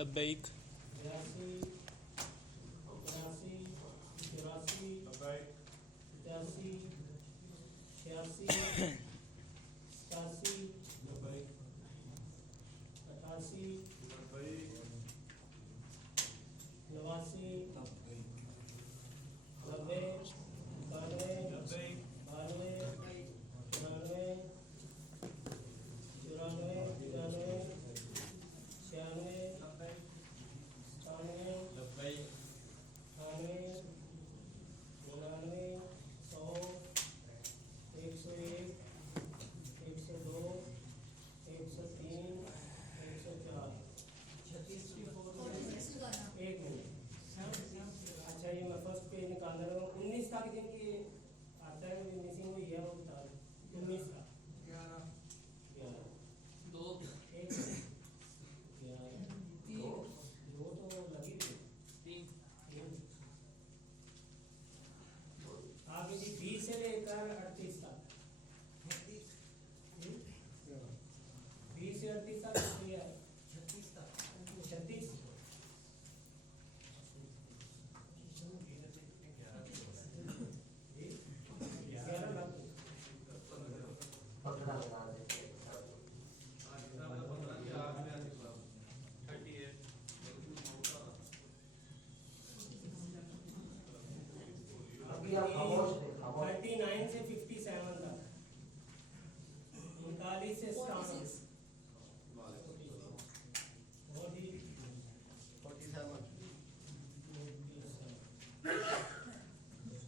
لبیک 82 83 84 85 86 87 88 89 90 92 اچھا یہ میں فرسٹ پیج نکال رہا ہوں 19 تک جن کی آتا ہے مسنگ ہوئی ہے وہ بتا دیں 19 کا 11 2 1 11 2 تو لگی تھی 3 آگے جی 20 سے لے کر 38 تک 20 سے 38 تک کیا ہے 36 تک 36 39 سے 57 تک 39 سے سٹارٹ اور جی 47 اس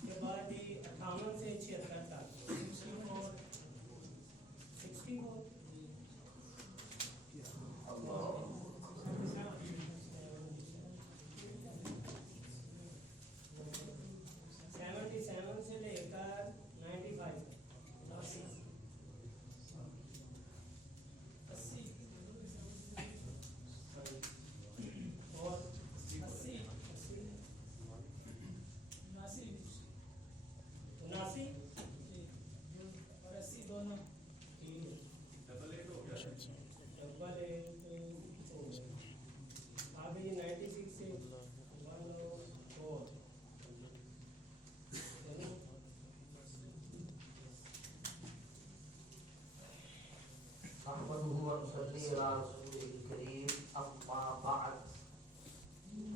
کے بعد جی 58 سے 76 تک 64 77 سے لے کر 95 اور 79 اور 80 دونوں ڈبل 8 آگے 96 سے 104 نحمده ونصلي على رسوله الكريم أما بعد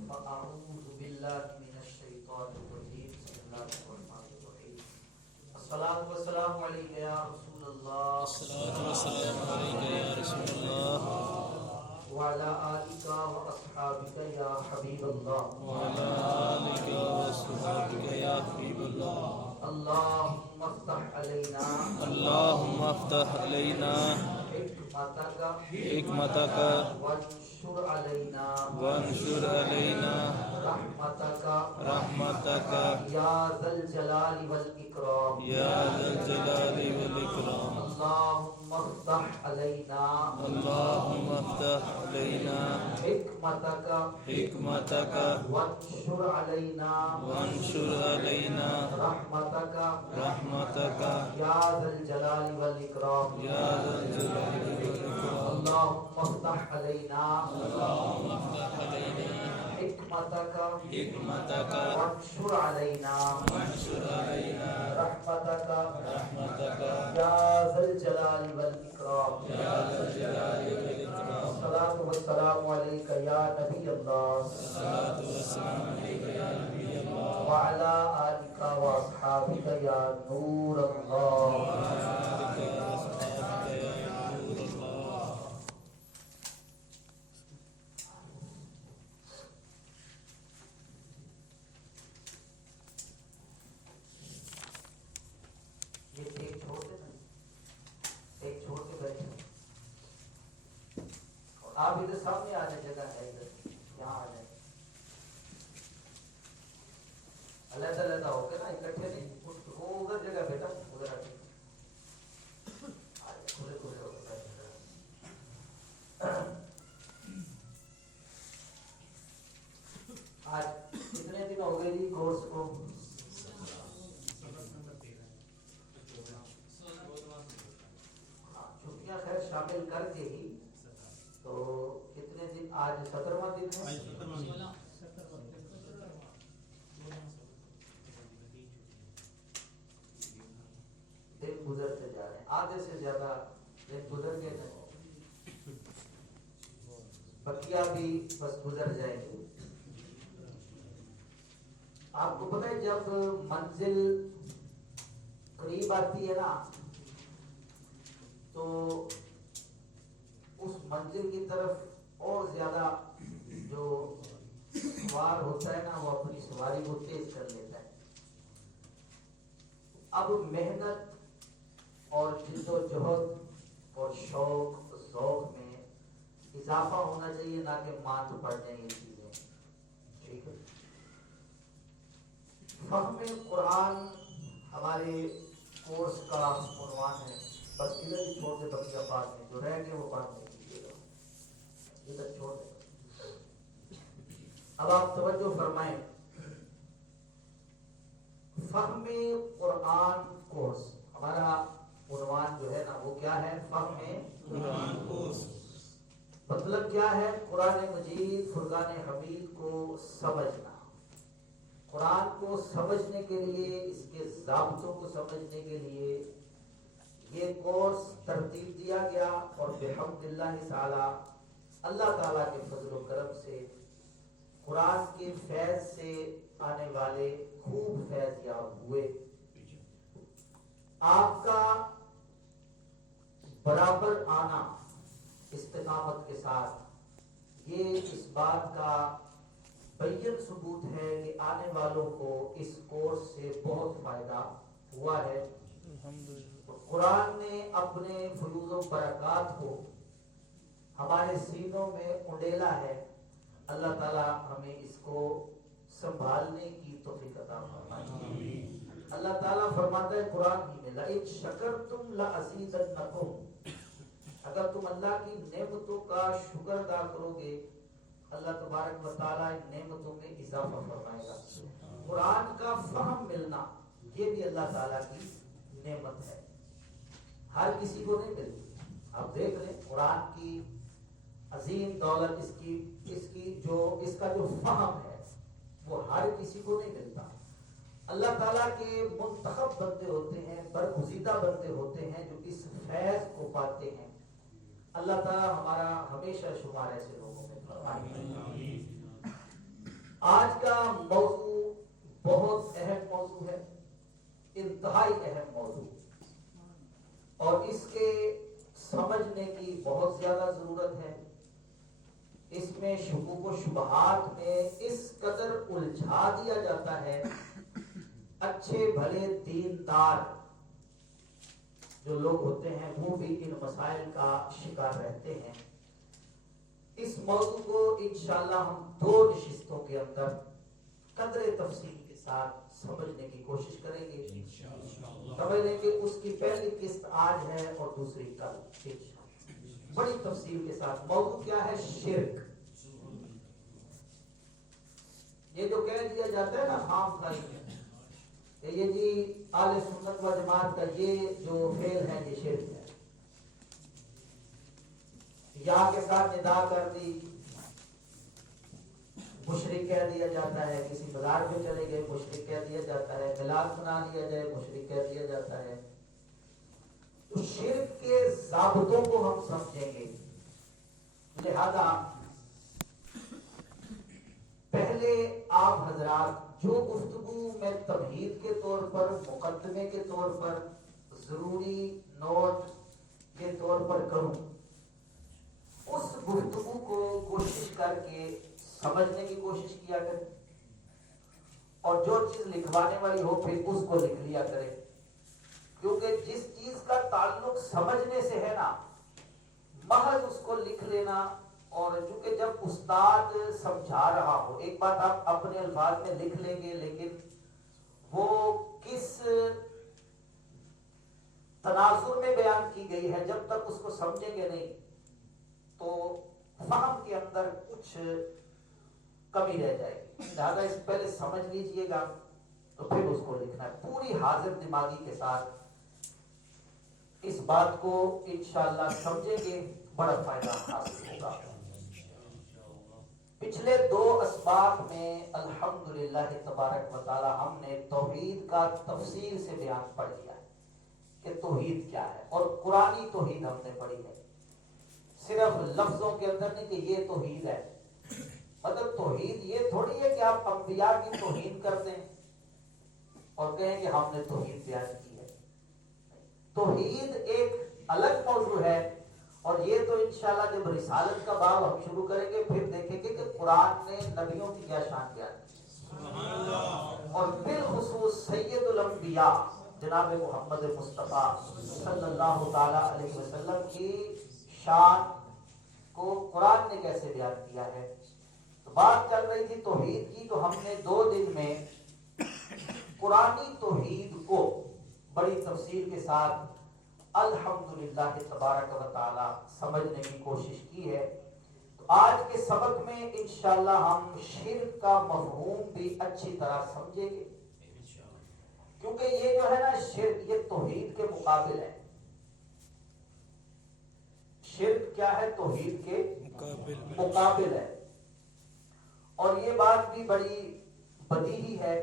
فأعوذ بالله من الشيطان الرجيم بسم الله الرحمن الرحيم الصلاة والسلام عليك يا رسول الله الصلاة والسلام عليك يا رسول الله وعلى آلك وأصحابك يا حبيب الله وعلى آلك وصحبك يا حبيب الله اللهم افتح علينا اللهم افتح علينا حكمتك وانشر علينا رحمتك يا ذا الجلال والإكرام اللهم افتح علينا حكمتك وانشر علينا رحمتك يا ذا الجلال والإكرام اللهم افتح علينا حكمتك وانشر علينا رحمتك يا ذا الجلال والإكرام الصلاة والسلام عليك يا نبي الله وعلى آلك وأصحابك يا نور الله آپ ادھر سامنے آ جائیں جگہ ہے ادھر یہاں آ جائیں علیحدہ علیحدہ ہو کے نا اکٹھے نہیں وہ ادھر جگہ بیٹا ادھر آ جائیں کھلے کھلے ہو کے آج کتنے دن ہو گئے جی کورس کو چھٹیاں خیر شامل کر کے ہی تو کتنے دن آج دن گزرتے جا رہے ہیں، آدھے سے زیادہ دن گزر گئے ہیں، بقیہ بھی بس گزر جائیں گے۔ آپ کو پتہ ہے جب منزل قریب آتی ہے نا تو اس منزل کی طرف اور زیادہ جو سوار ہوتا ہے نا وہ اپنی سواری کو تیز کر لیتا ہے۔ اب محنت اور جد و جہد اور شوق ذوق میں اضافہ ہونا چاہیے، نہ کہ مات پڑ جائیں یہ چیزیں، ٹھیک ہے۔ فہم قرآن ہمارے کورس کا عنوان ہے، بس ادھر ہی چھوڑ دے، بقیہ بعد میں جو رہ گئے وہ بعد میں کیجیے گا، ادھر چھوڑ دے۔ اب آپ توجہ فرمائیں، فہم قرآن کورس ہمارا عنوان جو ہے نا وہ کیا ہے؟ فہم قرآن کورس۔ مطلب کیا ہے؟ قرآن مجید فرقان حمید کو سمجھنا، قرآن کو سمجھنے کے لیے، اس کے ضابطوں کو سمجھنے کے لیے یہ کورس ترتیب دیا گیا، اور بحمد اللہ تعالی، اللہ تعالیٰ کے فضل و کرم سے قرآن کے فیض سے آنے والے خوب فیض یاب ہوئے۔ آپ کا برابر آنا استقامت کے ساتھ یہ اس بات کا بین ثبوت ہے کہ آنے والوں کو اس کورس سے بہت فائدہ ہوا ہے۔ قرآن نے اپنے فیوز و برکات کو ہمارے سینوں میں انڈیلا ہے، اللہ تعالیٰ ہمیں اس کو سنبھالنے کی توفیق عطا فرمائے۔ اللہ تعالیٰ فرماتا ہے قرآن ہی میں، لَئِن شَكَرْتُمْ لَأَزِيدَنَّكُمْ، اگر تم اللہ کی نعمتوں کا شکر ادا کرو گے اللہ تبارک و تعالیٰ ان نعمتوں میں اضافہ فرمائے گا۔ قرآن کا فہم ملنا یہ بھی اللہ تعالیٰ کی نعمت ہے، ہر کسی کو نہیں ملتی۔ آپ دیکھ لیں قرآن کی عظیم دولت، اس کا جو فہم ہے وہ ہر کسی کو نہیں ملتا۔ اللہ تعالیٰ کے منتخب بندے ہوتے ہیں، برگزیدہ بندے ہوتے ہیں جو اس فیض کو پاتے ہیں۔ اللہ تعالیٰ ہمارا ہمیشہ شمار ایسے لوگوں میں فرمائے۔ آج کا موضوع بہت اہم موضوع ہے، انتہائی اہم موضوع، اور اس کے سمجھنے کی بہت زیادہ ضرورت ہے۔ اس میں شکوک و شبہات میں اس قدر الجھا دیا جاتا ہے، اچھے بھلے دیندار جو لوگ ہوتے ہیں وہ بھی ان مسائل کا شکار رہتے ہیں۔ اس موضوع کو انشاءاللہ ہم 2 نشستوں کے اندر قدر تفصیل کے ساتھ سمجھنے کی کوشش کریں گے۔ سمجھ لیں کہ اس کی پہلی قسط آج ہے اور دوسری کل، بڑی تفصیل کے ساتھ۔ موضوع کیا ہے؟ شرک۔ یہ جو کہہ دیا جاتا ہے نا خام خائی کہ یہ جی اہل سنت و جماعت کا یہ جو فعل ہے یہ شرک ہے، یا کے ساتھ ندا کر دی مشرک کہہ دیا جاتا ہے، کسی بازار پہ چلے گئے مشرک کہہ دیا جاتا ہے، میلاد بنا لیا جائے مشرک کہہ دیا جاتا ہے۔ تو شرک کے ضابطوں کو ہم سمجھیں گے، لہذا پہلے آپ حضرات جو گفتگو میں تمہید کے طور پر، مقدمے کے طور پر، ضروری نوٹ کے طور پر کروں، اس گفتگو کو کوشش کر کے سمجھنے کی کوشش کیا کریں، اور جو چیز لکھوانے والی ہو پھر اس کو لکھ لیا کریں، کیونکہ جس چیز کا تعلق سمجھنے سے ہے نا محض اس کو لکھ لینا، اور چونکہ جب استاد سمجھا رہا ہو ایک بات آپ اپنے الفاظ میں لکھ لیں گے، لیکن وہ کس تناظر میں بیان کی گئی ہے جب تک اس کو سمجھیں گے نہیں تو فہم کے اندر کچھ کمی رہ جائے گی۔ لہٰذا اس پہلے سمجھ لیجئے گا تو پھر اس کو لکھنا ہے پوری حاضر دماغی کے ساتھ۔ اس بات کو انشاءاللہ سمجھیں گے، بڑا فائدہ حاصل ہوگا۔ پچھلے 2 اسباق میں الحمدللہ تبارک و تعالی ہم نے توحید کا تفصیل سے بیان پڑھ لیا کہ توحید کیا ہے، اور قرآنی توحید ہم نے پڑھی ہے، صرف لفظوں کے اندر نہیں کہ یہ توحید ہے۔ مطلب توحید یہ تھوڑی ہے کہ آپ انبیاء کی توہین کر دیں اور کہیں کہ ہم نے توحید بیان کی ہے۔ توحید ایک الگ موضوع ہے، اور یہ تو انشاءاللہ جب رسالت کا باب ہم شروع کریں گے پھر دیکھیں گے کہ قرآن نے نبیوں کی کیا شان بیان کی، اور بالخصوص سید الانبیاء جناب محمد مصطفیٰ صلی اللہ تعالی علیہ وسلم کی شان کو قرآن نے کیسے بیان کیا ہے۔ تو بات چل رہی تھی توحید کی، تو ہم نے 2 دن میں قرآنی توحید کو بڑی تفصیل کے ساتھ الحمدللہ تبارک و تعالی سمجھنے کی کوشش کی ہے۔ تو آج کے سبق میں انشاءاللہ ہم شرک کا مفہوم بھی اچھی طرح سمجھیں گے، کیونکہ یہ جو ہے نا شرک، یہ توحید کے مقابل ہے۔ شرک کیا ہے؟ توحید کے مقابل ہے، اور یہ بات بھی بڑی بدیہی ہے،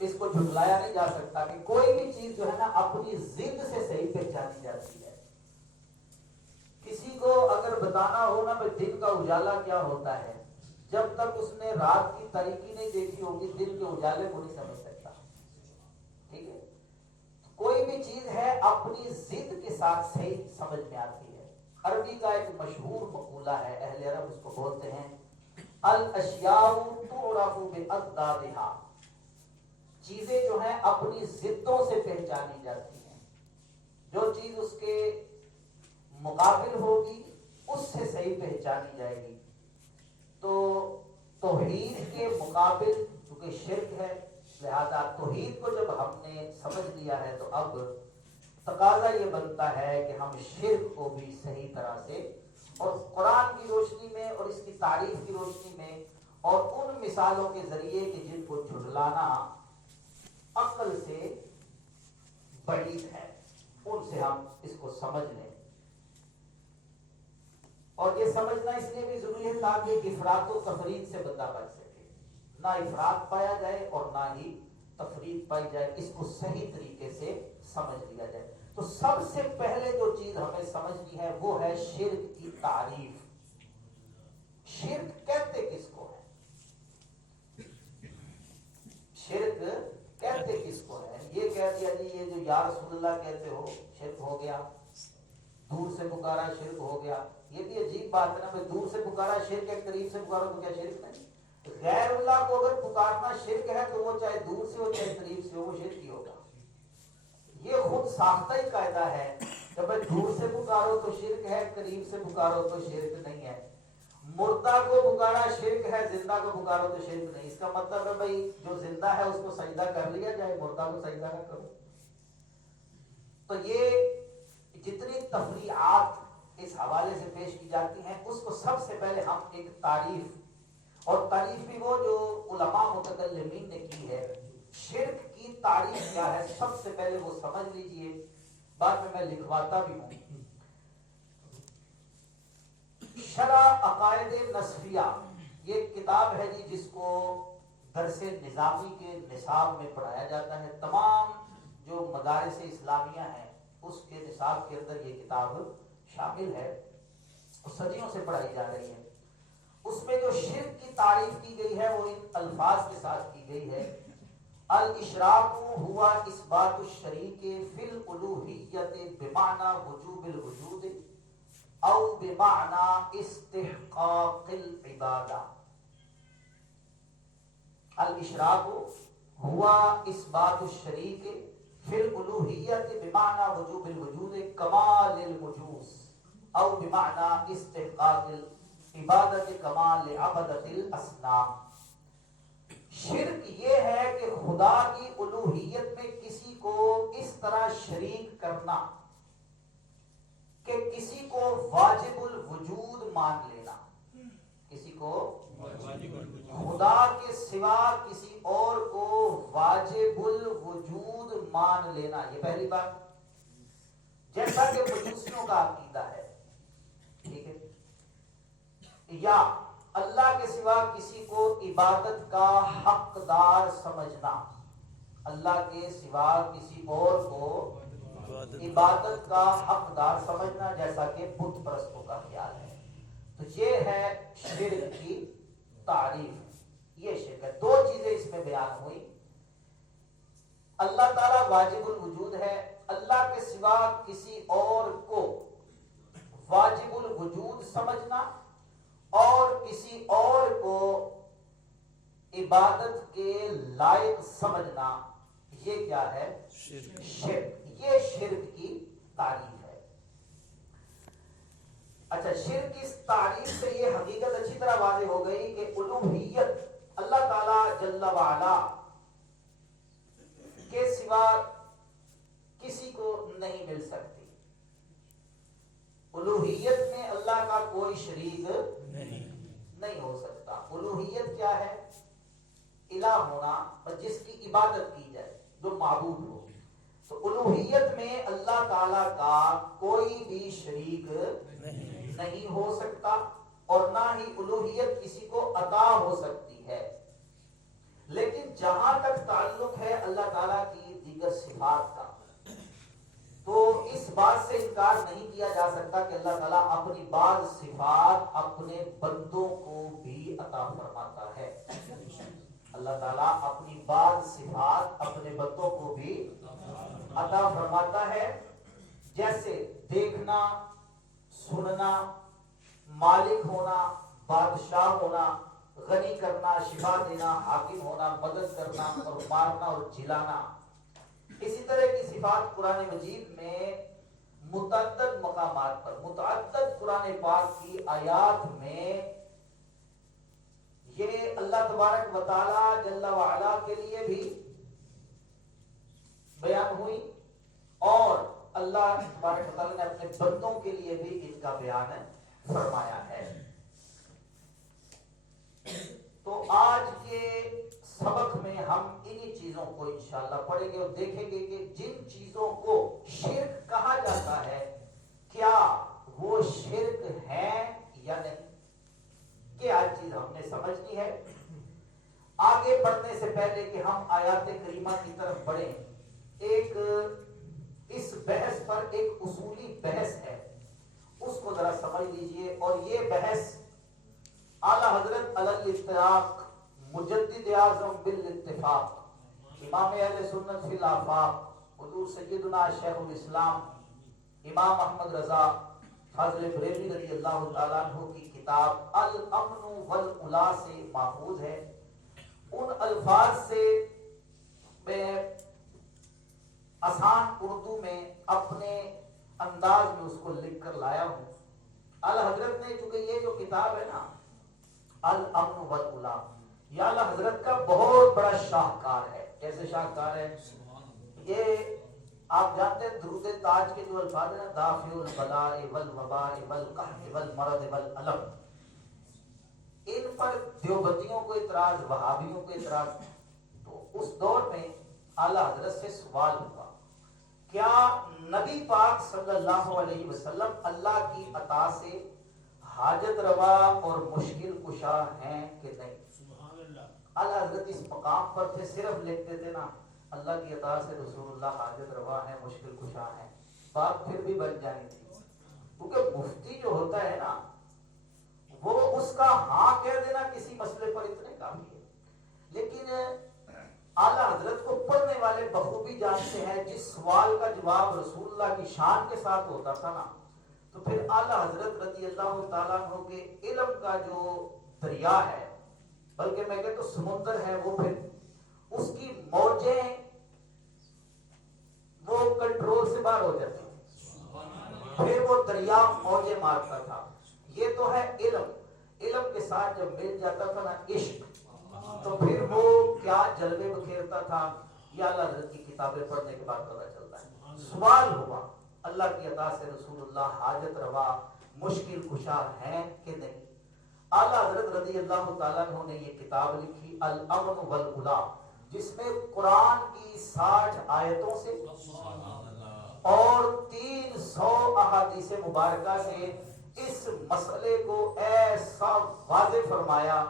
اس کو جھٹلایا نہیں جا سکتا کہ کوئی بھی چیز جو ہے نا اپنی ضد سے صحیح پہچانی جاتی ہے۔ کسی کو اگر بتانا ہو نا کہ دن کا اجالا کیا ہوتا ہے، جب تک اس نے رات کی تاریکی نہیں دیکھی ہوگی دن کے اجالے کو نہیں سمجھ سکتا، ٹھیک ہے؟ کوئی بھی چیز ہے اپنی ضد کے ساتھ صحیح سمجھ میں آتی ہے۔ عربی کا ایک مشہور مقولہ ہے، اہل عرب اس کو بولتے ہیں الاشیاء تعرف باضدادھا، چیزیں جو ہیں اپنی ضدوں سے پہچانی جاتی ہیں، جو چیز اس کے مقابل ہوگی اس سے صحیح پہچانی جائے گی۔ تو توحید کے مقابل کیونکہ شرک ہے، لہذا توحید کو جب ہم نے سمجھ لیا ہے تو اب تقاضا یہ بنتا ہے کہ ہم شرک کو بھی صحیح طرح سے اور قرآن کی روشنی میں اور اس کی تعریف کی روشنی میں اور ان مثالوں کے ذریعے کہ جن کو جھٹلانا عقل سے بعید ہے، ان سے ہم اس کو سمجھ لیں۔ اور یہ سمجھنا اس لیے بھی ضروری ہے تاکہ افراط و تفریط سے بندہ بچ سکے، نہ افراط پایا جائے اور نہ ہی تفریط پائی جائے، اس کو صحیح طریقے سے سمجھ لیا جائے۔ تو سب سے پہلے جو چیز ہمیں سمجھنی ہے وہ ہے شرک کی تعریف۔ شرک کہتے کس کو ہے؟ شرک کہتے کس کو ہے؟ یہ کہہ دیا جی یہ جو یا رسول اللہ کہتے ہو شرک ہو گیا، دور سے پکارا شرک ہو گیا۔ یہ بھی عجیب بات ہے نا، بھائی دور سے پکارا شرک ہے، قریب سے پکارا تو کیا شرک نہیں؟ غیر اللہ کو اگر پکارنا شرک ہے تو وہ چاہے دور سے ہو چاہے قریب سے ہو، وہ شرک ہی ہوگا۔ یہ خود ساختہ ہی قاعدہ ہے کہ بھائی دور سے پکارو تو شرک ہے، قریب سے پکارو تو شرک نہیں ہے۔ مردہ کو پکارا شرک ہے، زندہ کو پکارو تو شرک نہیں۔ اس کا مطلب ہے بھائی جو زندہ ہے اس کو سجدہ کر لیا جائے، مردہ کو سجدہ نہ کرو۔ تو یہ جتنی تفریعات اس حوالے سے پیش کی جاتی ہیں اس کو سب سے پہلے ہم ایک تعریف، اور تعریف بھی وہ جو علماء متکلمین نے کی ہے، شرک کی تعریف کیا ہے سب سے پہلے وہ سمجھ لیجئے، بعد میں لکھواتا بھی ہوں۔ شرح عقائد نصفیہ یہ کتاب ہے جی، جس کو درس نظامی کے نصاب میں پڑھایا جاتا ہے۔ تمام جو مدارس اسلامیہ ہیں اس کے نصاب کے اندر یہ کتاب شامل ہے، صدیوں سے پڑھائی جا رہی ہے۔ اس میں جو شرک کی تعریف کی گئی ہے وہ ان الفاظ کے ساتھ کی گئی ہے: الاشراک ہوا اثبات الشریک فی الالوہیت بمعنی وجوب الوجود او بمعنی استحقاق العبادہ۔ الاشراک ہوا اثبات الشریک فی الالوہیت بمعنی وجوب الوجود کمال الوجوز او بمعنی استحقاق العبادت کمال عبدت الاصنام۔ شرک یہ ہے کہ خدا کی الوہیت میں کسی کو اس طرح شریک کرنا کہ کسی کو واجب الوجود مان لینا، کسی کو خدا کے سوا کسی اور کو واجب الوجود مان لینا، یہ پہلی بات، جیسا کہ مجوسیوں کا عقیدہ ہے، ٹھیک ہے۔ یا اللہ کے سوا کسی کو عبادت کا حقدار سمجھنا، اللہ کے سوا کسی اور کو عبادت کا حقدار سمجھنا، جیسا کہ بت پرستوں کا خیال ہے. تو یہ ہے شرک کی تعریف. یہ شرک ہے. دو چیزیں اس میں بیان ہوئی. اللہ تعالیٰ واجب الوجود ہے، اللہ کے سوا کسی اور کو واجب الوجود سمجھنا اور کسی اور کو عبادت کے لائق سمجھنا، یہ کیا ہے؟ شرک. یہ شرک کی تعریف ہے. اچھا، شرک کی اس تعریف سے یہ حقیقت اچھی طرح واضح ہو گئی کہ الوہیت اللہ تعالیٰ جل وعلا کے سوا کسی کو نہیں مل سکتی. الوہیت میں اللہ کا کوئی شریک نہیں ہو سکتا. الوہیت کیا ہے؟ الہ ہونا، جس کی عبادت کی جائے، جو معبود ہو. تو الوہیت میں اللہ تعالیٰ کا کوئی بھی شریک نہیں ہو سکتا اور نہ ہی الوہیت کسی کو عطا ہو سکتی ہے. لیکن جہاں تک تعلق ہے اللہ تعالیٰ کی دیگر صفات کا، تو اس بات سے انکار نہیں کیا جا سکتا کہ اللہ تعالیٰ اپنی بعض صفات اپنے بندوں کو بھی عطا فرماتا ہے. اللہ تعالیٰ اپنی بعض صفات اپنے بندوں کو بھی عطا فرماتا ہے، جیسے دیکھنا، سننا، مالک ہونا، بادشاہ ہونا، غنی کرنا، شفا دینا، حاکم ہونا، مدد کرنا اور مارنا اور جلانا. اسی طرح کی صفات قرآن مجید میں متعدد مقامات پر، متعدد قرآن پاک کی آیات میں یہ اللہ تبارک و تعالی جل وعلا کے لیے بھی بیان ہوئی اور اللہ تبارک و تعالی نے اپنے بندوں کے لیے بھی ان کا بیان فرمایا ہے. تو آج کے سبق میں ہم انہی چیزوں کو انشاءاللہ پڑھیں گے اور دیکھیں گے کہ جن چیزوں کو شرک کہا جاتا ہے کیا وہ شرک ہے یا نہیں. کیا چیز ہم نے سمجھنی ہے. آگے بڑھنے سے پہلے کہ ہم آیات کریمہ کی طرف بڑھیں، ایک اس بحث پر ایک اصولی بحث ہے، اس کو ذرا سمجھ لیجئے. اور یہ بحث اعلی حضرت علی الاتفاق مجدد اعظم بالاتفاق امام اہل سنت فی الآفاق حضور سیدنا شیخ الاسلام امام احمد رضا فاضل بریلوی رضی اللہ تعالیٰ عنہ کی کتاب الامن والعلا سے ماخوذ ہے. ان الفاظ سے میں آسان اردو میں اپنے انداز میں اس کو لکھ کر لایا ہوں. اعلی حضرت نے، چونکہ یہ جو کتاب ہے نا الامن والعلا، یہ اعلی حضرت کا بہت بڑا شاہکار ہے. کیسے شاہکار ہے؟ یہ آپ جانتے ہیں درود تاج کے جو الفاظ ہیں، دافع البلاء والوباء والقحط والمرض والالم، ان پر دیوبندیوں کو اعتراض، وہابیوں کو اعتراض. تو اس دور میں اعلی حضرت سے سوال ہوا، کیا نبی پاک صلی اللہ علیہ وسلم اللہ کی عطا سے حاجت روا اور مشکل کشا ہیں کہ نہیں؟ اعلی حضرت اس مقام پر تھے، صرف لکھتے تھے نا اللہ کی عطا سے رسول اللہ حاجت روا ہیں، مشکل کشا ہیں، بات پھر بھی بن جانی تھی. کیونکہ مفتی جو ہوتا ہے نا، وہ اس کا ہاں کہہ دینا کسی مسئلے پر اتنے کافی ہے. لیکن اعلی حضرت کو پڑھنے والے بخوبی جانتے ہیں جس سوال کا جواب رسول اللہ کی شان کے ساتھ ہوتا تھا نا، تو پھر اعلی حضرت رضی اللہ تعالیٰ عنہ کے علم کا جو دریا ہے، بلکہ میں کہتا ہوں سمندر ہے، وہ پھر اس کی موجیں وہ کنٹرول سے باہر ہو جاتی ہیں، پھر وہ دریا موجیں مارتا تھا. یہ تو ہے علم. علم کے ساتھ جب مل جاتا تھا نا عشق، تو پھر وہ کیا جلوے بکھیرتا تھا، یہ اعلیٰ حضرت کی کتابیں پڑھنے کے بعد پتہ چلتا ہے. سوال ہوا اللہ کی عطا سے رسول اللہ حاجت روا مشکل کشا ہیں کہ نہیں. اعلیٰ حضرت رضی اللہ تعالیٰ عنہ نے یہ کتاب لکھی الامن والعلا، جس میں قرآن کی 60 آیتوں سے اور 300 احادیث مبارکہ سے اس مسئلے کو ایسا واضح فرمایا،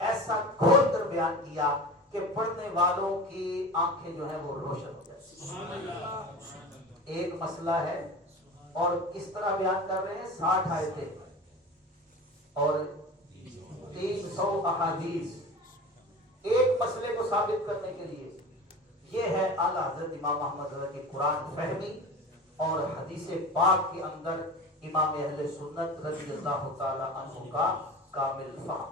ایسا کھول کر بیان کیا کہ پڑھنے والوں کی آنکھیں جو ہیں وہ روشن ہو جاتی۔ ایک مسئلہ ہے اور کس طرح بیان کر رہے ہیں، 60 آیتیں اور 300 احادیث ایک مسئلے کو ثابت کرنے کے لیے۔ یہ ہے اعلیٰ حضرت امام احمد رضا کی قرآن فہمی اور حدیث پاک کے اندر امام اہل سنت رضی اللہ تعالی عنہ کا کامل فہم۔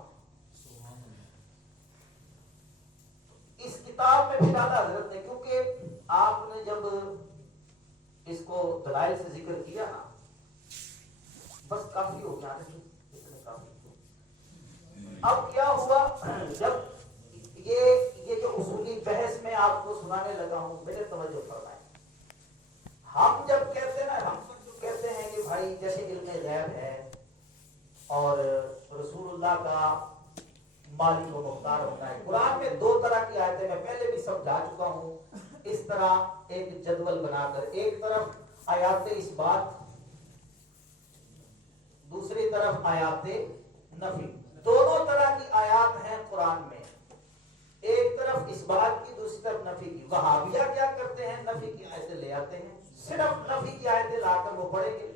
اس کتاب میں بھی اعلیٰ حضرت نے، کیونکہ آپ نے جب اس کو دلائل سے ذکر کیا نا، بس کافی ہو گیا، اتنے کافی۔ اب کیا ہوا، جب یہ جو اصولی بحث میں آپ کو سنانے لگا ہوں، میرے توجہ فرمائیں۔ ہم جب کہتے ہیں نا، ہم کہتے ہیں کہ بھائی جیسے علم غیب ہے اور رسول اللہ کا مالک و مختار ہوتا ہے۔ قرآن میں 2 طرح کی آیتیں، میں پہلے بھی سمجھا چکا ہوں، اس طرح ایک جدول بنا کر، ایک طرف آیات اس بات، دوسری طرف آیات نفی۔ دونوں طرح کی آیات ہیں قرآن میں، ایک طرف اس بات کی، دوسری طرف نفی کی۔ وہابیہ کیا کرتے ہیں، نفی کی آیتیں لے آتے ہیں، صرف نفی کی آیتیں لا کر وہ پڑھیں گے۔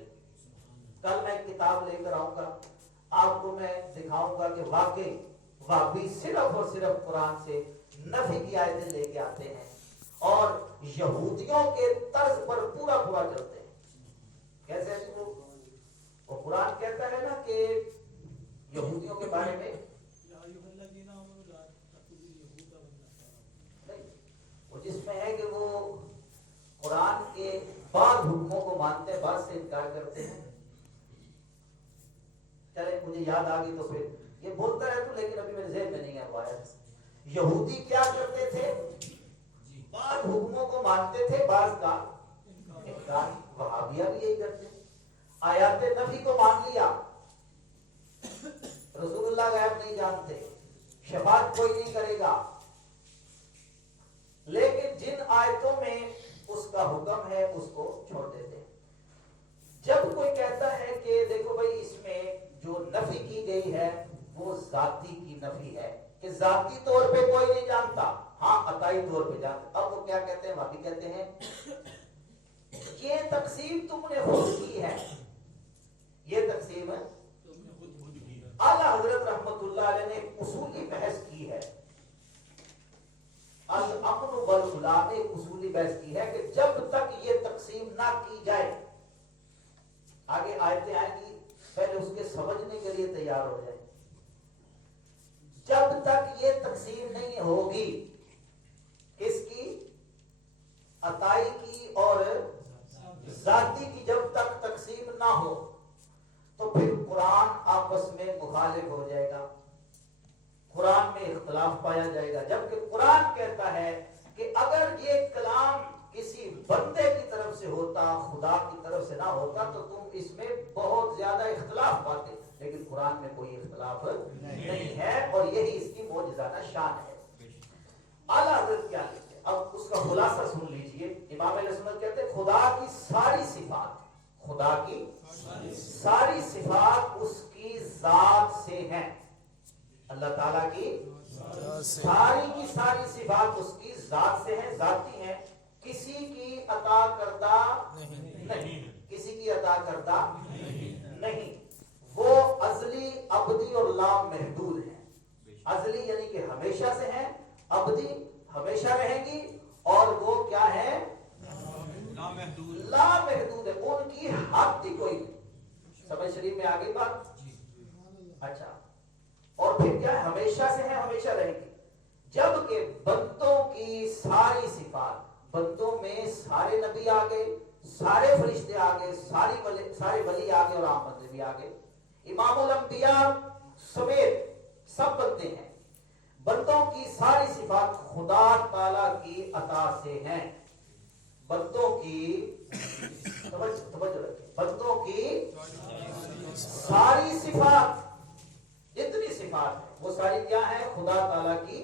کل میں ایک کتاب لے کر آؤں گا، آپ کو میں دکھاؤں گا کہ واقعی وہابی صرف اور صرف قرآن سے نفی کی آیتیں لے کے آتے ہیں اور یہودیوں کے طرز پر پورا چلتے ہیں۔ کیسے؟ وہ قرآن کہتا ہے نا کہ یہودیوں کے بارے میں، وہ جس میں ہے کہ وہ قرآن کے بعض حکموں کو مانتے ہیں، بعض سے انکار کرتے ہیں۔ چلے مجھے یاد آ گئی تو پھر یہ بولتا ہے تو، لیکن ابھی میرے ذہن میں نہیں ہے وہ آیت۔ یہودی کیا کرتے تھے، بعض حکموں کو مانتے تھے، بعض کا انکار۔ وہابیہ بھی یہی کرتے ہیں، آیات نفی کو مان لیا، رسول اللہ غیب نہیں جانتے، شفاعت کوئی نہیں کرے گا، لیکن جن آیتوں میں اس کا حکم ہے اس کو چھوڑ دیتے ہیں۔ جب کوئی کہتا ہے کہ دیکھو بھائی اس میں جو نفی کی گئی ہے وہ ذاتی کی نفی ہے، کہ ذاتی طور پہ کوئی نہیں جانتا، ہاں عطائی طور پہ جانتا، اب وہ کیا کہتے ہیں، وہابی کہتے ہیں یہ تقسیم تم نے خود کی ہے، یہ تقسیم ہے اعلیٰ حضرت رحمت اللہ علیہ نے اصولی بحث کی ہے، الامن والخلا نے اصولی بحث کی ہے کہ جب تک یہ تقسیم نہ کی جائے، آگے آیتیں آئیں گی، پہلے اس کے سمجھنے کے لیے تیار ہو جائے، جب تک یہ تقسیم نہیں ہوگی، کس کی، عطائی کی اور ذاتی کی، جب تک تقسیم نہ ہو تو پھر قرآن آپس میں مخالف ہو جائے گا، قرآن میں اختلاف پایا جائے گا۔ جبکہ قرآن کہتا ہے کہ اگر یہ کلام کسی بندے کی طرف سے ہوتا، خدا کی طرف سے نہ ہوتا، تو تم اس میں بہت زیادہ اختلاف پاتے، لیکن قرآن میں کوئی اختلاف نہیں ہے، اور یہی اس کی معجزانہ شان ہے۔ اعلیٰ حضرت کیا کہتے ہیں، اب اس کا خلاصہ سن لیجئے۔ امام علیہ السلام کہتے ہیں خدا کی ساری صفات، خدا کی ساری صفات اس کی ذات سے ہیں، اللہ تعالیٰ کی ساری کی ساری صفات اس کی ذات سے ہیں، ذاتی ہیں، کسی کی عطا کردہ نہیں، کسی کی عطا کردہ نہیں، وہ ازلی، ابدی اور لا محدود ہیں۔ ازلی یعنی کہ ہمیشہ سے ہیں، ابدی ہمیشہ رہیں گی، اور وہ کیا ہے، لا محدود ہے، ان کی حد ہی کوئی نہیں۔ سمجھ شریف میں آگے بات، اچھا، اور پھر کیا ہے، ہمیشہ سے ہیں، ہمیشہ رہیں گی۔ جبکہ بندوں کی ساری صفات، بندوں میں سارے نبی آگے، سارے فرشتے آگے، سارے ولی آگے اور عام بندے بھی آگے، امام الانبیاء سمیت سب بندے ہیں، بندوں کی ساری صفات خدا تعالی کی عطا سے ہیں، بندوں کی توجہ رکھیں، بندوں کی ساری صفات، جتنی صفات ہیں وہ ساری کیا ہیں، خدا تعالیٰ کی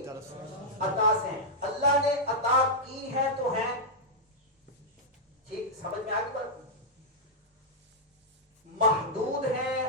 عطا سے ہیں، اللہ نے عطا کی ہیں تو ہیں، ٹھیک سمجھ میں آگے بات، محدود ہیں،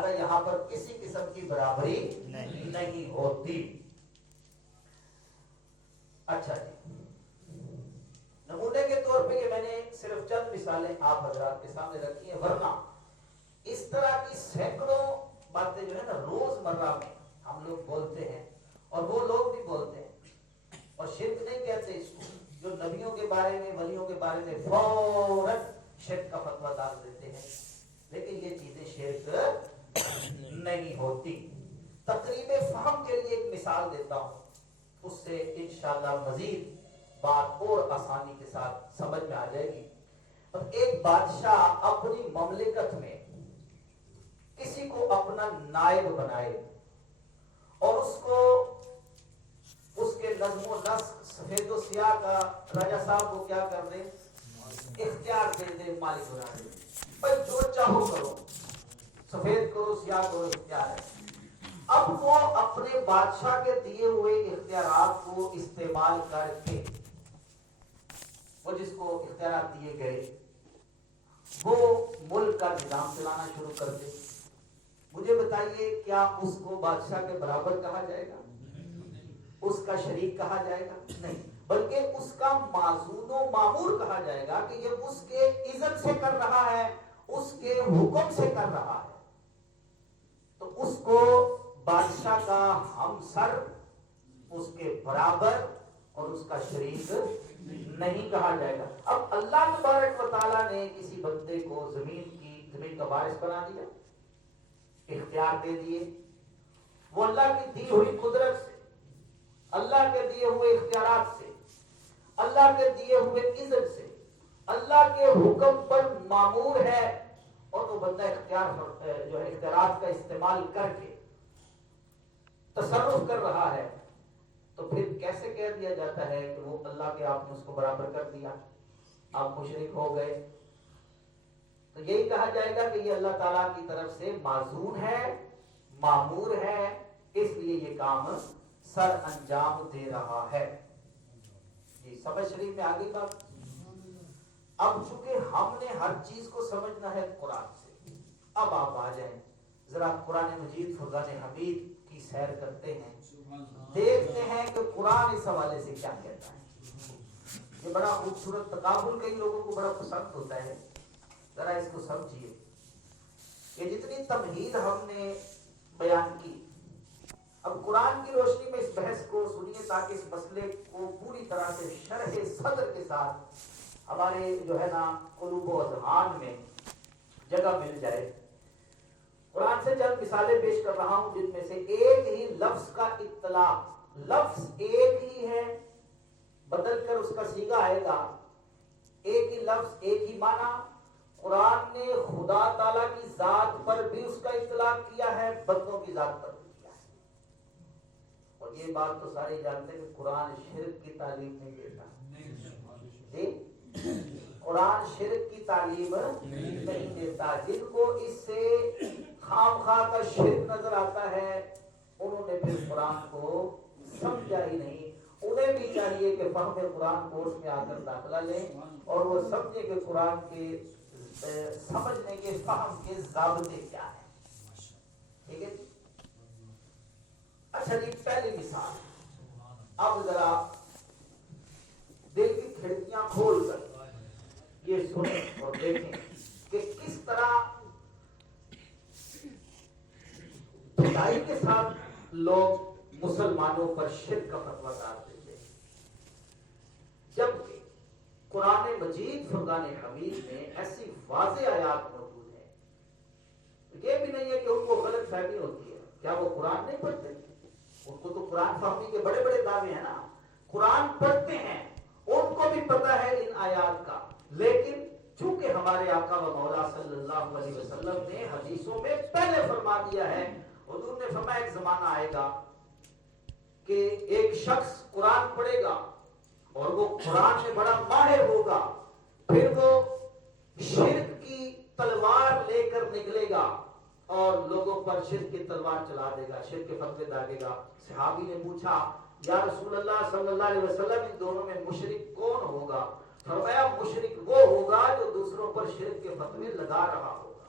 لہذا یہاں پر کسی قسم کی برابری نہیں ہوتی. اچھا جی، نمونے کے طور پہ یہ میں نے صرف چند مثالیں آپ حضرات کے سامنے رکھی ہیں، ورنہ اس طرح کی سینکڑوں باتیں جو ہے نا روز مرہ میں ہم لوگ بولتے ہیں اور وہ لوگ بھی بولتے ہیں، اور شرک نہیں کہتے اس کو، جو نبیوں کے بارے میں ولیوں کے بارے میں فوراً شرک کا فتویٰ ڈال دیتے ہیں، لیکن یہ چیزیں شرک نہیں ہوتی. تقریب فہم کے لیے ایک مثال دیتا ہوں، اس سے انشاءاللہ مزید بات اور آسانی کے ساتھ سمجھ میں آ جائے گی. ایک بادشاہ اپنی مملکت میں کسی کو اپنا نائب بنائے اور اس کو اس کے نظم و نسق سفید و سیاہ کا راجہ صاحب کو کیا کر دے، اختیار دے دے، مالک بنا دے، بھائی جو چاہو کرو، سفید کرو سیاہ کرو، اختیار ہے. اب وہ اپنے بادشاہ کے دیے ہوئے اختیارات کو استعمال کر کے، وہ جس کو اختیارات دیے گئے وہ ملک کا نظام چلانا شروع کر دے. مجھے بتائیے کیا اس کو بادشاہ کے برابر کہا جائے گا، اس کا شریک کہا جائے گا؟ نہیں، بلکہ اس کا معزون و مامور کہا جائے گا کہ یہ اس کے اذن سے کر رہا ہے، اس کے حکم سے کر رہا ہے. تو اس کو بادشاہ کا ہمسر، اس کے برابر اور اس کا شریک نہیں کہا جائے گا. اب اللہ تبارک و تعالیٰ نے کسی بندے کو زمین کا وارث بنا دیا، اختیار دے دیے، وہ اللہ کی دی ہوئی قدرت سے، اللہ کے دیے ہوئے اختیارات سے، اللہ کے دیے ہوئے اذن سے، اللہ کے حکم پر مامور ہے، اور وہ بندہ اختیارات کا استعمال کر کے تصرف کر رہا ہے. تو پھر کیسے کہہ دیا جاتا ہے کہ وہ اللہ کے آپ نے اس کو برابر کر دیا، آپ مشرک ہو گئے؟ تو یہی کہا جائے گا کہ یہ اللہ تعالیٰ کی طرف سے معزون ہے، مامور ہے، اس لیے یہ کام سر انجام دے رہا ہے. جی سبق شریف میں آگے بات. اب چونکہ ہم نے ہر چیز کو سمجھنا ہے قرآن سے، اب آپ آ جائیں ذرا قرآن مجید فرقان حمید کی سیر کرتے ہیں، دیکھتے ہیں کہ قرآن اس حوالے سے کیا کہتا ہے. یہ بڑا خوبصورت تقابل کئی لوگوں کو بڑا پسند ہوتا ہے. ذرا اس کو سمجھیے کہ جتنی تمہید ہم نے بیان کی، اب قرآن کی روشنی میں اس بحث کو سنیے تاکہ اس مسئلے کو پوری طرح سے شرح صدر کے ساتھ ہمارے جو ہے نا قلوب و اذہان میں جگہ مل جائے. قرآن سے چند مثالیں پیش کر رہا ہوں جن میں سے ایک ہی لفظ کا اطلاق، لفظ ایک ہی ہے، بدل کر اس کا صیغہ آئے گا، ایک ہی لفظ ایک ہی معنی. قرآن نے خدا تعالیٰ کی ذات پر بھی اس کا اطلاق کیا ہے، بندوں کی ذات پر بھی کیا ہے. اور یہ بات تو سارے جانتے ہیں کہ قرآن شرک کی تعلیم نہیں دیتا. جی قرآن شرک کی تعلیم نہیں دیتا. جن کو اس سے خام خواہ کا شرک نظر آتا ہے انہوں نے پھر قرآن کو سمجھا ہی نہیں. انہیں بھی چاہیے کہ فہم قرآن کورس میں آ کر داخلہ لیں اور وہ سمجھے کہ قرآن کے سمجھنے کے فہم کے ضابطے کیا ہیں. ٹھیک ہے. اچھا جی، پہلی مثال. اب ذرا دل کی کھڑکیاں کھول کر یہ سنیں اور دیکھیں کہ کس طرح خدائی کے ساتھ لوگ مسلمانوں پر شرک کا فتویٰ ڈال دیتے ہیں، جبکہ قرآن مجید فرقان حمید میں ایسی واضح آیات موجود ہیں. یہ بھی نہیں ہے کہ ان کو غلط فہمی ہوتی ہے. کیا وہ قرآن نہیں پڑھتے؟ ان کو تو قرآن فہمی کے بڑے بڑے دعوے ہیں نا. قرآن پڑھتے ہیں، ان کو بھی پتہ ہے ان آیات کا، لیکن چونکہ ہمارے آقا و مولا صلی اللہ علیہ وسلم نے حدیثوں میں پہلے فرما دیا ہے، حضور نے فرمایا ایک زمانہ آئے گا کہ ایک شخص قرآن پڑھے گا اور وہ قرآن میں بڑا ماہر ہوگا، پھر وہ شرک کی تلوار لے کر نکلے گا اور لوگوں پر شرک کی تلوار چلا دے گا، شرک کے فتوے داغے گا. صحابی نے پوچھا یا رسول اللہ صلی اللہ علیہ وسلم ان دونوں میں مشرک کون ہوگا؟ فرمایا مشرک وہ ہوگا جو دوسروں پر شرک کے فتوے لگا رہا ہوگا.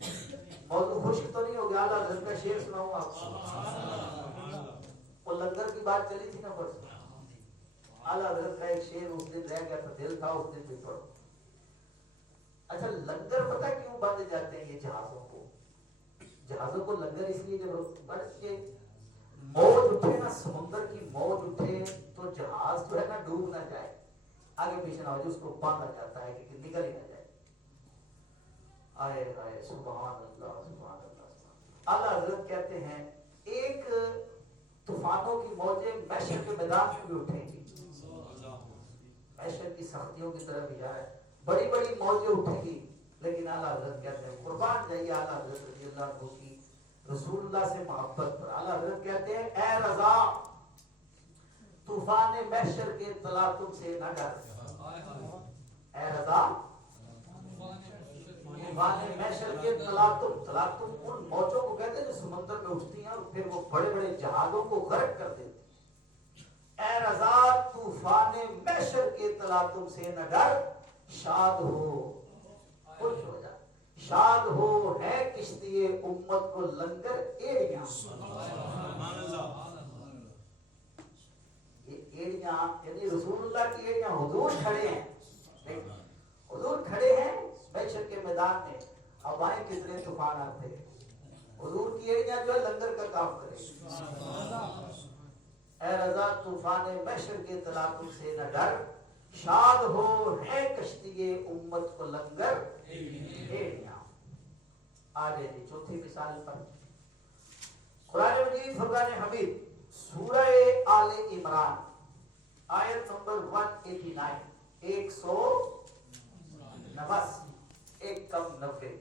موضوع خشک تو نہیں ہو گیا؟ اعلیٰ حضرت کا شعر سناؤں آپ کو؟ وہ لنگر کی بات چلی تھی نا پرسوں، اعلیٰ حضرت کا ایک شعر اس دن رہ گیا تھا، دل تھا اس دن بھی پڑھو۔ اچھا لنگر پتہ کیوں باندھے جاتے ہیں یہ جہازوں کو؟ جہازوں کو لنگر اس لیے جب کے موج اٹھے نا، سمندر کی موج اٹھے تو جہاز جو ہے نا ڈوب نہ جائے، آگے پیچھے نہ ہو جائے، اس کو باندھا جاتا ہے کہ نکل ہی نہ جائے۔ آئے آئے سبحان اللہ سبحان اللہ۔ اعلیٰ حضرت کہتے ہیں ایک طوفانوں کی موجیں محشر کے میدان میں بھی اٹھیں گی، محشر کی سختیوں کی طرف بھی جائے، بڑی بڑی موجیں اٹھیں گی، لیکن اعلیٰ حضرت کہتے ہیں، قربان جائیے اعلیٰ حضرت رضی اللہ عنہ کی رسول اللہ سے محبت پر، اعلیٰ حضرت کہتے ہیں اے رضا طوفان محشر کے تلاطم سے نہ ڈر، اے رضا طوفان محشر کے تلاطم، تلاطم ان موجوں کو کہتے ہیں جو سمندر میں اٹھتی ہیں اور پھر وہ بڑے بڑے جہازوں کو غرق کر دیتی ہیں۔ اے رضا طوفان محشر کے تلاطم سے نہ ڈر، شاد ہو خوش ہو جا، شاد ہو ہے کشتی امت کو لنگر ایڑیاں۔ یہ ایڑیاں یعنی رسول اللہ کی ایڑیاں، حضور کھڑے ہیں، حضور کھڑے ہیں محشر کے میدان میں، اب آئیں کتنے طوفان آتے ہیں، حضور کی ایڑیاں جو ہے لنگر کا کام کرے۔ اے رضا طوفان محشر کے تلاطم سے نہ ڈر، شاد ہو ہے کشتی امت کو لنگر ایڑیاں۔ آگے جی چوتھی مثال پر قرآن مجید فرقان حمید سورہ آل عمران آیت نمبر 189، 190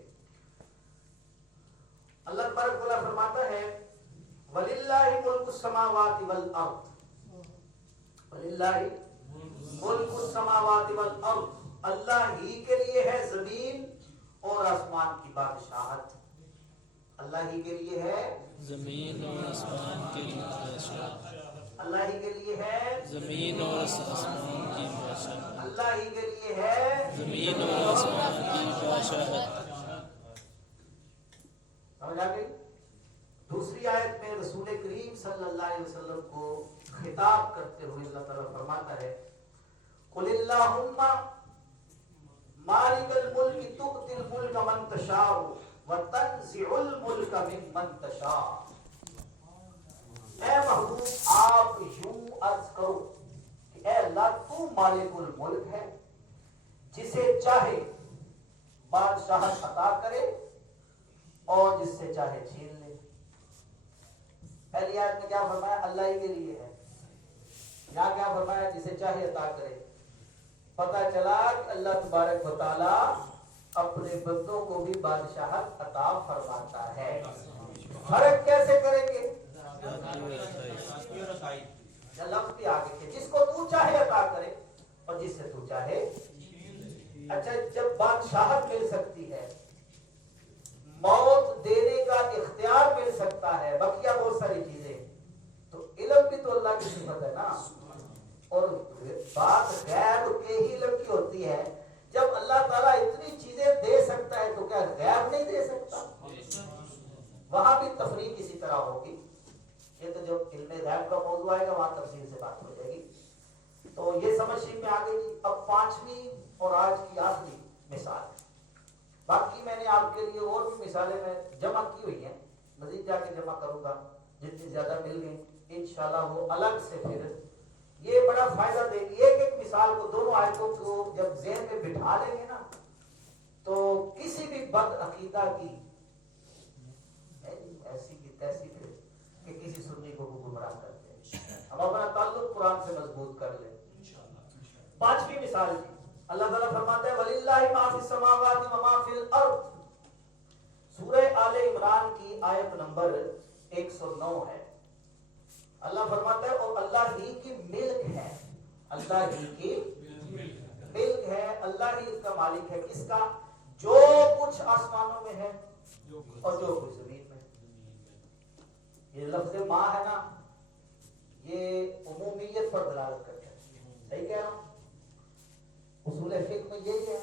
اللہ تبارک و تعالیٰ فرماتا ہے وَلِلَّهِ مُلْكُ السَّمَاوَاتِ وَالْأَرْضِ، وَلِلَّهِ مُلْكُ السَّمَاوَاتِ وَالْأَرْضِ، اللہ ہی کے لیے ہے زمین اور آسمان کی بادشاہت، اللہ ہی کے لیے ہے زمین اور آسمان کی بادشاہت، اللہ ہی کے لیے ہے زمین اور آسمان کی بادشاہت، اللہ ہی کے لیے ہے زمین اور آسمان کی بادشاہت۔ سمجھ آ گئی؟ دوسری آیت میں رسول کریم صلی اللہ علیہ وسلم کو خطاب کرتے ہوئے اللہ تعالیٰ فرماتا ہے قُلِ اللَّهُمَّ مَالِكَ الْمُلْكِ تُؤْتِي الْمُلْكَ مَنْ تَشَاءُ وَتَنزِعُ الْمُلْكَ مِمَّنْ تَشَاءُ۔ اے محبوب آپ یوں عرض کرو کہ اے اللہ تو مالک الملک ہے، جسے چاہے بادشاہت عطا کرے اور جس سے چاہے چھین لے۔ پہلی آیت میں کیا فرمایا؟ اللہ ہی کے لیے ہے، یہاں کیا فرمایا؟ جسے چاہے عطا کرے۔ پتہ چلا کہ اللہ تبارک و تعالی اپنے بندوں کو بھی بادشاہت عطا فرماتا ہے۔ فرق کیسے کریں گے؟ لفظ بھی آگے کہ جس کو تو چاہے عطا کرے اور جس سے تو چاہے۔ اچھا جب بادشاہت مل سکتی ہے، موت دینے کا اختیار مل سکتا ہے، بقیہ بہت ساری چیزیں، تو علم بھی تو اللہ کی صفت ہے نا، اور بات غیب کے ہی علم کی ہوتی ہے۔ جب اللہ تعالیٰ اتنی چیزیں دے سکتا ہے تو کیا غیب نہیں دے سکتا؟ وہاں بھی تفریق اسی طرح ہوگی، یہ تو جو علم غیب کا موضوع آئے گا وہاں تفصیل سے بات ہو جائے گی۔ تو یہ سمجھ میں آ گئی۔ اب پانچویں اور آج کی آخری مثال، باقی میں نے آپ کے لیے اور بھی مثالیں میں جمع کی ہوئی ہیں، مزید جا کے جمع کروں گا، جتنی زیادہ مل گئی انشاءاللہ وہ الگ سے پھر یہ بڑا فائدہ دے گی۔ ایک ایک مثال کو، دونوں آیتوں کو جب ذہن میں بٹھا لیں گے نا تو کسی بھی بد عقیدہ کی ایسی کی تیسی پھر کہ کسی سنی کو گمراہ کرتے ہیں، ہم اپنا تعلق قرآن سے مضبوط کر لیں۔ پانچویں مثال کی اللہ تعالیٰ فرماتا ہے وَلِلَّهِ مَا فِي السَّمَاوَاتِ وَمَا فِي الْأَرْضِ، سورہ آل عمران کی آیت نمبر 109 ہے۔ اللہ فرماتا ہے اور اللہ ہی کی ملک ہے، اللہ ہی کی ملک ہے، اللہ ہی اس کا مالک ہے۔ کس کا؟ جو کچھ آسمانوں میں ہے اور جو کچھ زمین میں۔ یہ لفظ ما ہے نا، یہ عمومیت پر دلالت کرتا ہے، صحیح کہہ رہا ہوں؟ اصول فقہ میں یہی ہے،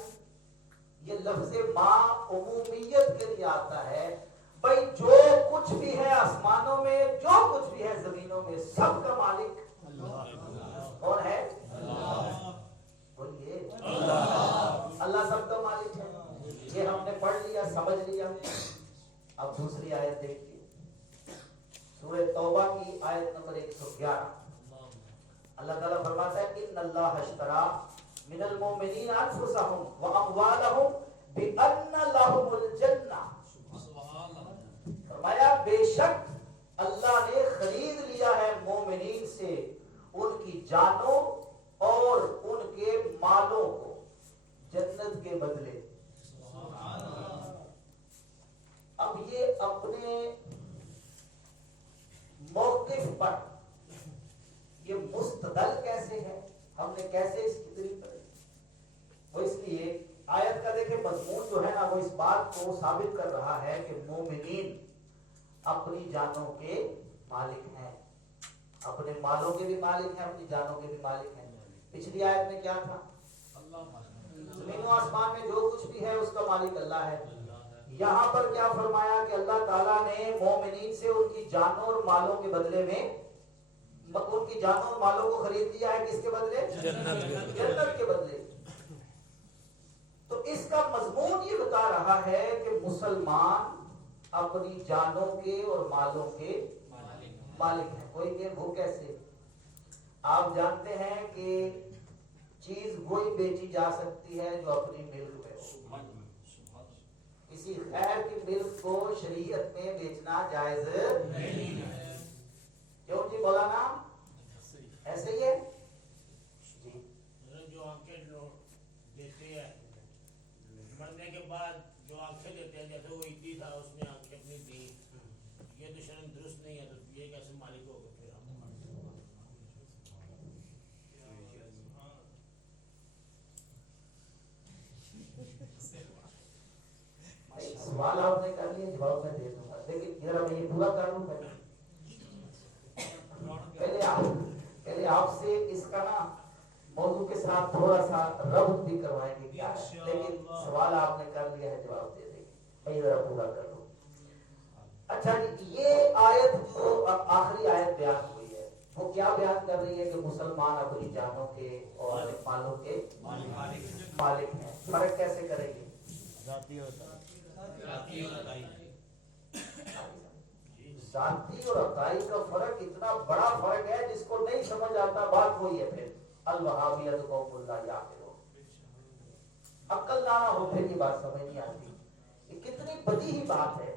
یہ لفظ ما عمومیت کے لیے آتا ہے بھائی جو کچھ بھی ہے آسمانوں میں، جو کچھ بھی ہے زمینوں میں، سب کا مالک کون ہے؟ بولیے اللہ سب کا مالک ہے. یہ ہم نے پڑھ لیا، سمجھ لیا. اب دوسری آیت دیکھیے، سورہ توبہ کی آیت نمبر 111. اللہ تعالیٰ فرماتا ہے ان اللہ اشترا من المؤمنین انفسهم واموالهم بان لهم الجنہ. فرمایا بے شک اللہ نے خرید لیا ہے مومنین سے ان کی جانوں اور ان کے مالوں کو جنت کے بدلے. اب یہ اپنے موقف پر یہ مستدل کیسے ہے، ہم نے کیسے اس کی تدریس کری؟ وہ اس لیے آیت کا دیکھیں مضمون جو ہے نا، وہ اس بات کو ثابت کر رہا ہے کہ مومنین اپنی جانوں کے مالک ہیں، اپنے مالوں کے بھی مالک ہیں، اپنی جانوں کے بھی مالک ہیں. پچھلی آیت میں کیا تھا؟ زمین و آسمان میں جو کچھ بھی ہے اس کا مالک اللہ ہے. یہاں پر کیا فرمایا کہ اللہ تعالیٰ نے مومنین سے ان کی جانوں اور مالوں کے بدلے میں، ان کی جانوں اور مالوں کو خرید لیا ہے. کس کے بدلے؟ جنت کے بدلے. تو اس کا مضمون یہ بتا رہا ہے کہ مسلمان اپنی جانوں کے اور مالوں کے مالک ہیں. کوئی کہ وہ کیسے؟ آپ جانتے ہیں کہ چیز وہی بیچی جا سکتی ہے جو اپنی ملک میں ہو. کسی غیر کی ملک کو شریعت میں بیچنا جائز نہیں ہے. کیوں جی مولانا ایسے ہی ہے جی؟ جو آنکھیں دیتے ہیں مرنے کے بعد جو آنکھیں دیتے ہیں، جیسے وہ عیدی تھا اس نے آنکھیں اپنی دی، یہ تو شرم درست نہیں ہے، تو یہ کیسے مالک ہوگا پھر ہم؟ سوال آپ نے کر لیا، جواب میں دے دوں گا، لیکن ذرا میں یہ پورا کر لوں. پہلے آپ سے اس کا نا موضوع کے ساتھ تھوڑا سا ربط بھی کروائیں گے کیا ہے، لیکن سوال آپ نے کر لیا ہے، جواب دے دیں گے. میں ذرا پورا کر لوں. اچھا جی، یہ آیت جو آخری آیت بیان ہوئی ہے وہ کیا بیان کر رہی ہے کہ مسلمان اپنی جانوں کے اور مالوں کے مالک ہیں. فرق کیسے کریں گے؟ ذاتی اور عطائی کا فرق اتنا بڑا فرق ہے جس کو نہیں سمجھ آتا. بات وہی ہے پھر الوہابیت قوم اللہ یعقلون. عقل دانا ہو پھر یہ بات سمجھ نہیں آتی. یہ کتنی بدیہی بات ہے،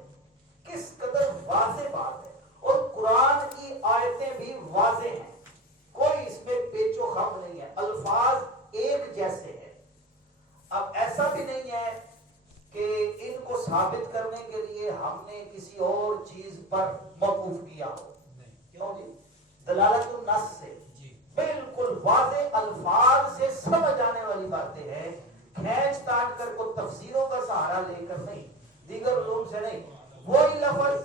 کس قدر واضح بات ہے، اور قرآن کی آیتیں بھی واضح ہیں، کوئی اس میں پیچ و خم نہیں ہے، الفاظ ایک جیسے ہیں. اب ایسا بھی نہیں ہے کہ ان کو ثابت کرنے کے لیے ہم نے کسی اور چیز پر موقوف کیا ہو. کیوں جی؟ دلالت النص سے بالکل واضح الفاظ سے سمجھ آنے والی باتیں ہیں، کھینچ تاٹ کر کو تفسیروں کا سہارا لے کر نہیں، دیگر علوم سے نہیں. وہی لفظ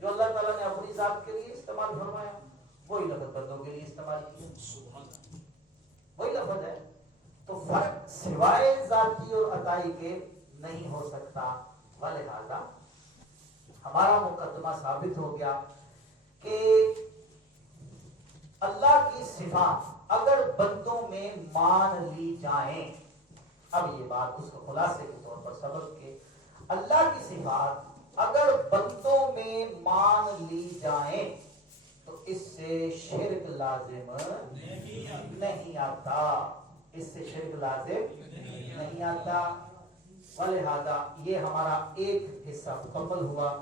جو اللہ تعالیٰ نے اپنی ذات کے لیے استعمال فرمایا وہی لفظ بندوں کے لیے استعمال کیا، وہی لفظ ہے. تو فرق سوائے ذاتی اور عطائی کے نہیں ہو سکتا. ولہذا ہمارا مقدمہ ثابت ہو گیا کہ اللہ کی صفات اگر بندوں میں مان لی جائیں، اب یہ بات اس کو خلاصے کے طور پر سبق کے، اللہ کی صفات اگر بندوں میں مان لی جائیں تو اس سے شرک لازم نہیں آتا، اس سے شرک لازم نہیں آتا. ولہذا یہ ہمارا ایک حصہ مکمل ہوا.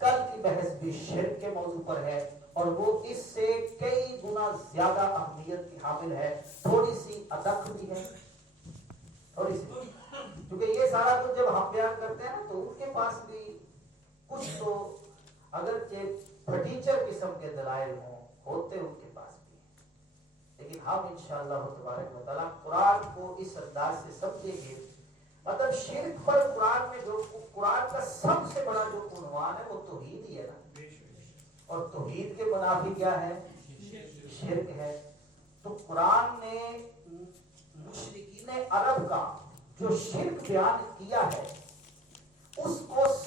کل کی بحث بھی شرک کے موضوع پر ہے اور وہ اس سے کئی گنا زیادہ اہمیت کی حامل ہے، تھوڑی سی ادق بھی ہے، تھوڑی سی، کیونکہ یہ سارا کچھ جب ہم بیان کرتے ہیں تو ان کے پاس بھی کچھ تو اگرچہ پھٹیچر قسم کے دلائل ہوتے ان کے پاس بھی، لیکن ہم انشاءاللہ تبارک و تعالیٰ قرآن کو اس انداز سے سمجھیں گے. مطلب شرک پر قرآن میں جو قرآن کا سب سے بڑا جو عنوان ہے وہ توحید ہی ہے نا، اور توحید کے منافی کیا ہے؟ شرک ہے. تو قرآن نے مشرکین عرب کا جو شرک بیان کیا ہے اس کو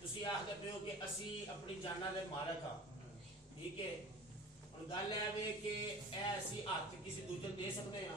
ਤੁਸੀਂ ਆਖਦੇ ਪਏ ਹੋ ਕਿ ਅਸੀਂ ਆਪਣੀ ਜਾਨਾਂ ਦੇ ਮਾਲਕ ਹਾਂ, ਠੀਕ ਹੈ। ਹੁਣ ਗੱਲ ਇਹ ਵੇ ਕਿ ਇਹ ਅਸੀਂ ਹੱਥ ਕਿਸੇ ਦੂਜੇ ਨੂੰ ਦੇ ਸਕਦੇ ਹਾਂ?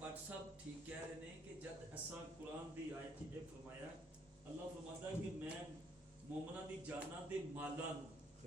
ਬਟ ਸਾਹਿਬ ਠੀਕ ਕਹਿ ਰਹੇ ਨੇ ਕਿ ਜਦ ਅਸਾਂ ਕੁਰਾਨ ਦੀ ਆਇਤ ਇਹ ਫਰਮਾਇਆ, ਅੱਲਾਹ ਫਰਮਾਉਂਦਾ ਹੈ ਕਿ ਮੈਂ ਮੂਮਨਾਂ ਦੀ ਜਾਨਾਂ ਤੇ ਮਾਲਾਂ ਨੂੰ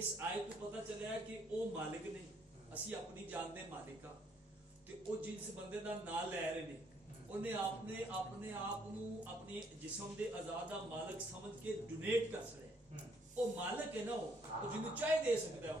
ਇਸ ਆਇਤ ਤੋਂ ਪਤਾ ਚੱਲਿਆ ਕਿ ਉਹ ਮਾਲਿਕ ਨੇ, ਅਸੀਂ ਆਪਣੀ ਜਾਨ ਦੇ ਮਾਲਿਕ ਆ। ਤੇ ਉਹ ਜਿਸ ਬੰਦੇ ਦਾ ਨਾਂ ਲੈ ਰਹੇ ਨੇ, ਉਹਨੇ ਆਪਣੇ ਆਪ ਨੂੰ ਆਪਣੇ ਜਿਸਮ ਦੇ ਆਜ਼ਾਦ ਦਾ ਮਾਲਕ ਸਮਝ ਕੇ ਡੋਨੇਟ ਕਰ ਰਿਹਾ। ਉਹ ਮਾਲਕ ਹੈ ਨਾ, ਉਹ ਜਿਹਨੂੰ ਚਾਹੇ ਦੇ ਸਕਦਾ ਹੈ।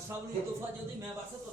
ਸਾਹਿਬ ਨੇ ਤੋਹਫਾ ਜਲਦੀ ਮੈਂ WhatsApp ਤੋਂ